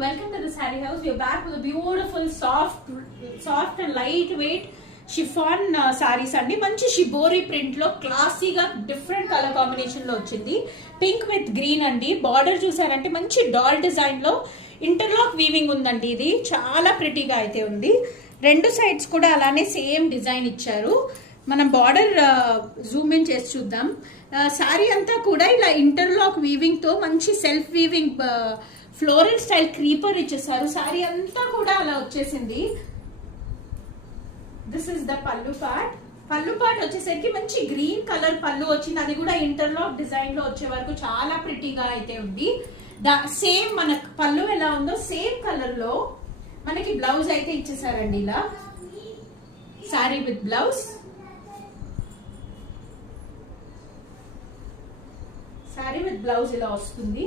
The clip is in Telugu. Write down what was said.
welcome to the Saree House. We are back with a beautiful soft and lightweight chiffon sarees అండి. మంచి షిబోరి ప్రింట్ లో క్లాసీగా డిఫరెంట్ కలర్ కాంబినేషన్ లో వచ్చింది. పింక్ విత్ గ్రీన్ అండి. బార్డర్ చూసారంటే మంచి డాల్ డిజైన్ లో ఇంటర్లాక్ వీవింగ్ ఉందండి. ఇది చాలా ప్రిటీగా అయితే ఉంది. రెండు సైడ్స్ కూడా అలానే సేమ్ డిజైన్ ఇచ్చారు. మనం బార్డర్ జూమ్ ఇన్ చేసి చూద్దాం. సారీ అంతా కూడా ఇలా ఇంటర్లాక్ వీవింగ్ తో మంచి self weaving floral style creeper ఇచ్చేసారు. సారీ అంతా కూడా అలా వచ్చేసింది. దిస్ ఇస్ ద పల్లు పార్ట్ వచ్చేసరికి మంచి గ్రీన్ కలర్ పల్లు వచ్చింది. అది కూడా ఇంటర్లాక్ డిజైన్ లో వచ్చే వరకు చాలా ప్రిటీగా అయితే ఉంది. సేమ్ మన పల్లు ఎలా ఉందో సేమ్ కలర్ లో మనకి బ్లౌజ్ అయితే ఇచ్చేసారండి. ఇలా sorry with blouse, sorry with blouse ఇలా వస్తుంది.